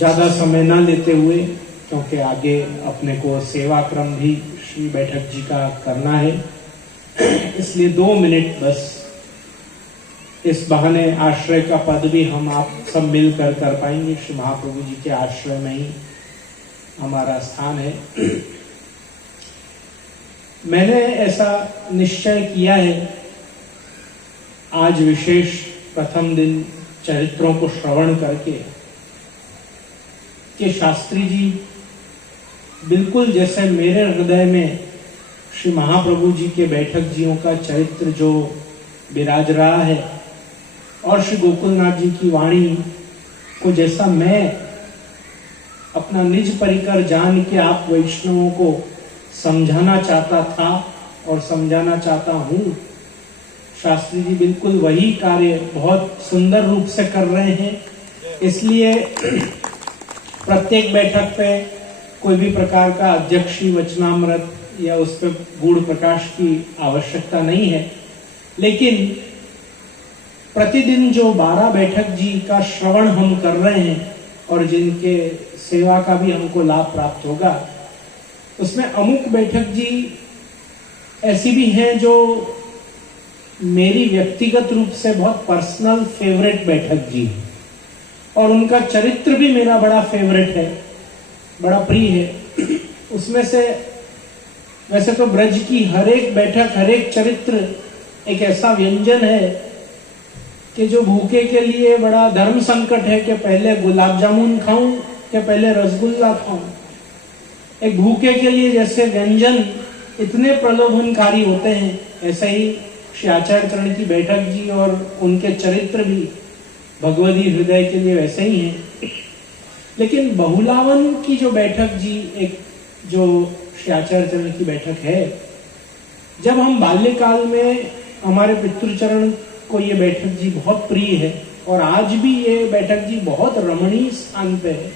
ज़्यादा समय ना लेते हुए, क्योंकि आगे अपने को सेवा क्रम भी श्री बैठक जी का करना है, इसलिए 2 मिनट बस इस बहाने आश्रय का पद भी हम आप सब मिलकर कर पाएंगे। श्री महाप्रभु जी के आश्रय में ही हमारा स्थान है। मैंने ऐसा निश्चय किया है, आज विशेष प्रथम दिन चरित्रों को श्रवण करके, कि शास्त्री जी बिल्कुल जैसे मेरे हृदय में श्री महाप्रभु जी के बैठक जियों का चरित्र जो विराज रहा है और श्री गोकुलनाथ जी की वाणी को जैसा मैं अपना निज परिकर जान के आप वैष्णवों को समझाना चाहता था और समझाना चाहता हूँ, शास्त्री जी बिल्कुल वही कार्य बहुत सुंदर रूप से कर रहे हैं। इसलिए प्रत्येक बैठक पे कोई भी प्रकार का अध्यक्षीय वचनामृत या उस पर गूढ़ प्रकाश की आवश्यकता नहीं है, लेकिन प्रतिदिन जो 12 बैठक जी का श्रवण हम कर रहे हैं और जिनके सेवा का भी हमको लाभ प्राप्त होगा, उसमें अमुक बैठक जी ऐसी भी हैं जो मेरी व्यक्तिगत रूप से बहुत पर्सनल फेवरेट बैठक जी है और उनका चरित्र भी मेरा बड़ा फेवरेट है, बड़ा प्रिय है। उसमें से वैसे तो ब्रज की हर एक बैठक, हर एक चरित्र एक ऐसा व्यंजन है कि जो भूखे के लिए बड़ा धर्म संकट है कि पहले गुलाब जामुन खाऊं कि पहले रसगुल्ला खाऊं। एक भूखे के लिए जैसे व्यंजन इतने प्रलोभनकारी होते हैं, ऐसे ही श्री आचार्य चरण की बैठक जी और उनके चरित्र भी भगवदी हृदय के लिए वैसे ही हैं। लेकिन बहुलावन की जो बैठक जी, एक जो श्री आचार्य चरण की बैठक है, जब हम बाल्यकाल में हमारे पितृचरण को ये बैठक जी बहुत प्रिय है और आज भी ये बैठक जी बहुत रमणीय स्थान पे है।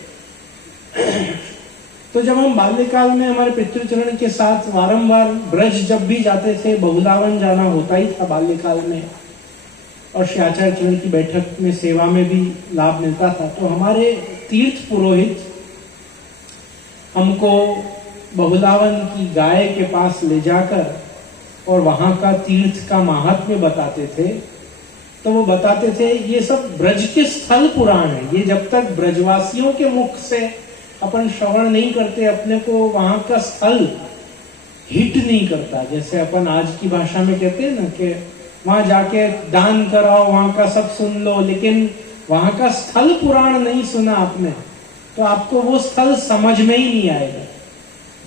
तो जब हम बाल्यकाल में हमारे पितृचरण के साथ वारंवार ब्रज जब भी जाते थे, बहुलावन जाना होता ही था बाल्यकाल में, और श्री आचार्य चरण की बैठक में सेवा में भी लाभ मिलता था, तो हमारे तीर्थ पुरोहित हमको बहुलावन की गाय के पास ले जाकर और वहां का तीर्थ का महात्म्य बताते थे। तो वो बताते थे ये सब ब्रज के स्थल पुराण है, ये जब तक ब्रजवासियों के मुख से अपन श्रवण नहीं करते, अपने को वहां का स्थल हिट नहीं करता। जैसे अपन आज की भाषा में कहते हैं ना कि वहां जाके दान कराओ, वहां का सब सुन लो, लेकिन वहां का स्थल पुराण नहीं सुना आपने तो आपको वो स्थल समझ में ही नहीं आएगा।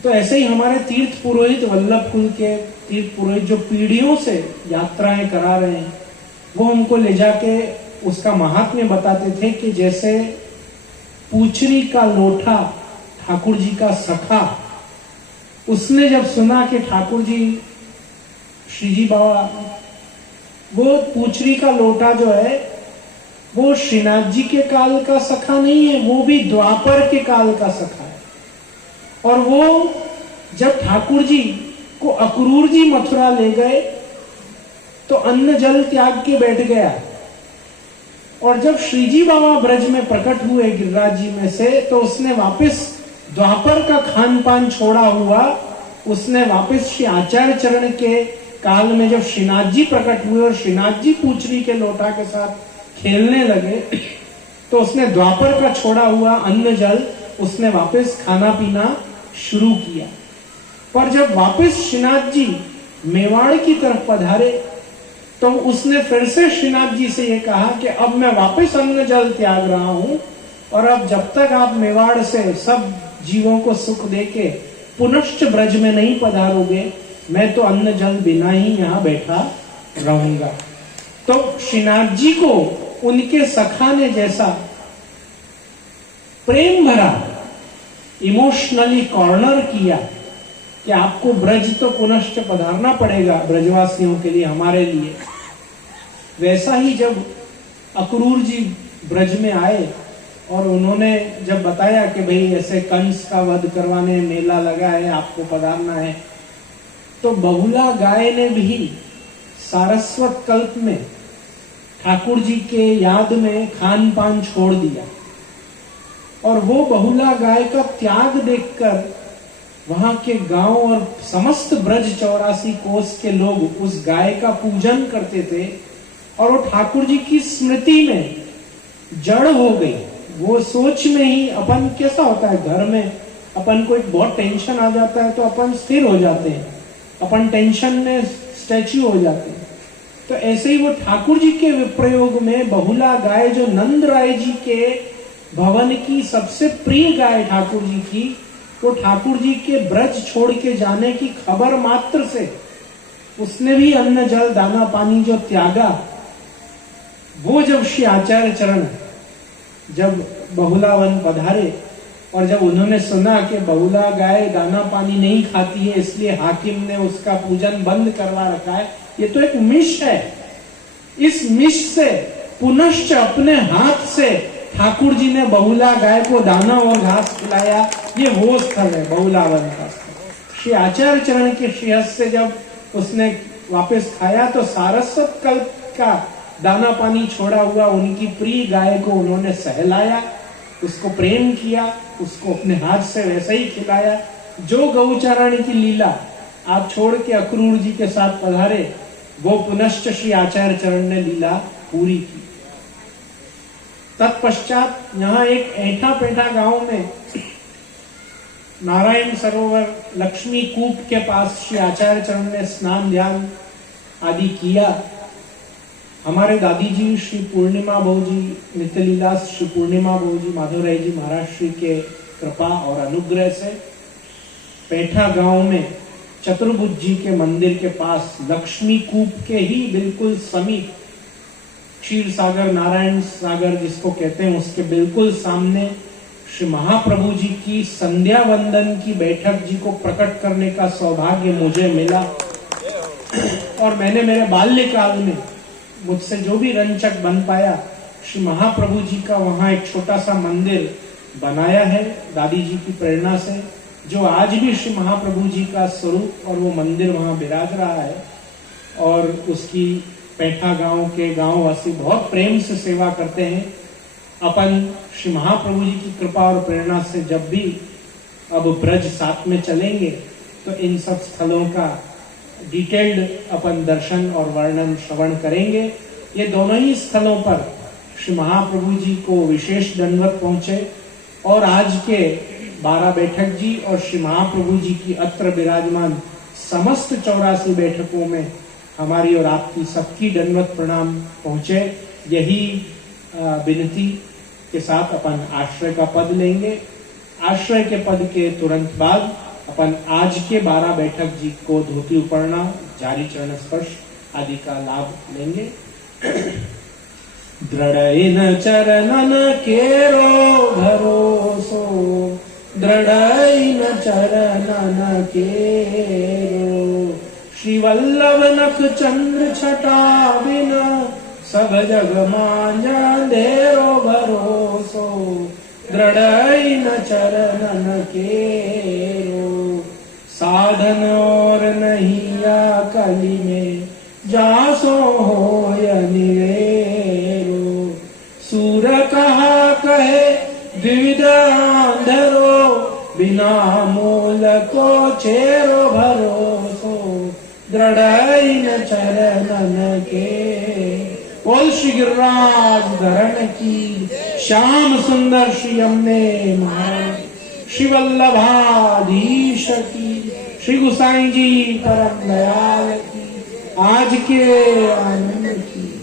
तो ऐसे ही हमारे तीर्थ पुरोहित, वल्लभ कुल के तीर्थ पुरोहित जो पीढ़ियों से यात्राएं करा रहे हैं, वो हमको ले जाके उसका महात्म्य बताते थे कि जैसे पूछरी का लोटा ठाकुर जी का सखा, उसने जब सुना कि ठाकुर जी श्री जी बाबा, वो पूछरी का लोटा जो है वो श्रीनाथ जी के काल का सखा नहीं है, वो भी द्वापर के काल का सखा है। और वो जब ठाकुर जी को अक्रूर जी मथुरा ले गए तो अन्न जल त्याग के बैठ गया, और जब श्रीजी बाबा ब्रज में प्रकट हुए गिरिराज जी में से, तो उसने वापस द्वापर का खान पान छोड़ा हुआ, उसने वापस श्री आचार्य चरण के काल में जब श्रीनाथ जी प्रकट हुए और श्रीनाथ जी पूछरी के लोटा के साथ खेलने लगे, तो उसने द्वापर का छोड़ा हुआ अन्न जल उसने वापस खाना पीना शुरू किया। पर जब वापस श्रीनाथ जी मेवाड़ की तरफ पधारे तो उसने फिर से श्रीनाथ जी से ये कहा कि अब मैं वापस अन्न जल त्याग रहा हूं, और अब जब तक आप मेवाड़ से सब जीवों को सुख देके पुनश्च ब्रज में नहीं पधारोगे, मैं तो अन्न जल बिना ही यहाँ बैठा रहूंगा। तो श्रीनाथ जी को उनके सखा ने जैसा प्रेम भरा, इमोशनली कॉर्नर किया कि आपको ब्रज तो पुनश्च पधारना पड़ेगा ब्रजवासियों के लिए, हमारे लिए, वैसा ही जब अक्रूर जी ब्रज में आए और उन्होंने जब बताया कि भाई ऐसे कंस का वध करवाने मेला लगा है, आपको पधारना है, तो बहुला गाय ने भी सारस्वत कल्प में ठाकुर जी के याद में खान पान छोड़ दिया और वो बहुला गाय का त्याग देखकर वहां के गांव और समस्त ब्रज 84 कोस के लोग उस गाय का पूजन करते थे और वो ठाकुर जी की स्मृति में जड़ हो गई। वो सोच में ही अपन कैसा होता है, घर में अपन को एक बहुत टेंशन आ जाता है तो अपन स्थिर हो जाते हैं, अपन टेंशन में स्टैच्यू हो जाते हैं। तो ऐसे ही वो ठाकुर जी के प्रयोग में बहुला गाय, जो नंद राय जी के भवन की सबसे प्रिय गाय ठाकुर जी की, वो ठाकुर जी के ब्रज छोड़ के जाने की खबर मात्र से उसने भी अन्न जल दाना पानी जो त्यागा, वो जब श्री आचार्य चरण जब बहुलावन पधारे और जब उन्होंने सुना कि बहुला गाय दाना पानी नहीं खाती है इसलिए हाकिम ने उसका पूजन बंद करवा रखा है, ये तो एक मिश है। इस मिश से पुनश्च अपने हाथ से ठाकुर जी ने बहुला गाय को दाना और घास खिलाया, ये वो स्थल है बहुलावन का स्थल। श्री आचार्य चरण के श्रीहस्त से जब उसने वापस खाया तो सारस्वत कल्प का दाना पानी छोड़ा हुआ उनकी प्रिय गाय को उन्होंने सहलाया, उसको प्रेम किया, उसको अपने हाथ से वैसे ही खिलाया। जो गौचारण की लीला आप छोड़ के अक्रूर जी के साथ पधारे, वो पुनश्च श्री आचार्य चरण ने लीला पूरी की। तत्पश्चात यहाँ एक ऐठा पेठा गांव में नारायण सरोवर लक्ष्मी कूप के पास श्री आचार्य चरण ने स्नान ध्यान आदि किया। हमारे दादी जी श्री पूर्णिमा बहू जी, नित्यलीला श्री पूर्णिमा बहू जी, माधवराय जी महाराज श्री के कृपा और अनुग्रह से पेठा गांव में चतुर्भुज जी के मंदिर के पास लक्ष्मी कूप के ही बिल्कुल समीप, क्षीर सागर नारायण सागर जिसको कहते हैं उसके बिल्कुल सामने श्री महाप्रभु जी की संध्या वंदन की बैठक जी को प्रकट करने का सौभाग्य मुझे मिला। और मैंने मेरे बाल्यकाल में मुझसे जो भी रंचक बन पाया, श्री महाप्रभु जी का वहां एक छोटा सा मंदिर बनाया है दादी जी की प्रेरणा से, जो आज भी श्री महाप्रभु जी का स्वरूप और वो मंदिर वहां विराज रहा है। और उसकी पेठा गांव के गांववासी बहुत प्रेम से सेवा करते हैं। अपन श्री महाप्रभु जी की कृपा और प्रेरणा से जब भी अब ब्रज साथ में चलेंगे तो इन सब स्थलों का डिटेल्ड अपन दर्शन और वर्णन श्रवण करेंगे। ये दोनों ही स्थलों पर श्री महाप्रभु जी को विशेष दंडवत पहुंचे और आज के 12 बैठक जी और श्री महाप्रभु जी की अत्र विराजमान समस्त 84 बैठकों में हमारी और आपकी सबकी दंडवत प्रणाम पहुंचे। यही विनती के साथ अपन आश्रय का पद लेंगे। आश्रय के पद के तुरंत बाद अपन आज के 12 बैठक जी को धोती उपरना, जारी चरण स्पर्श आदि का लाभ लेंगे। दृढ़ चरणन केरो भरोसो, दृढ़ चरणन केरो, श्री वल्लभ नख चंद्र छटा बिना, सब जग मांझा देरो भरोसो, दृढ़ चरणन केरो, साधन और नहीं कली में, जासो हो निवेरो, सूर कहा कहे द्विविध अंधरो, बिना मूल को चेरो भरोसो, दृढ़ चरणन के। बोल श्री गिरिराज धरण की, श्याम सुंदर श्री अम्बे महाराज, श्री वल्लभाधीश की, श्री गुसाई जी परम दयाल की, आज के आनंद की।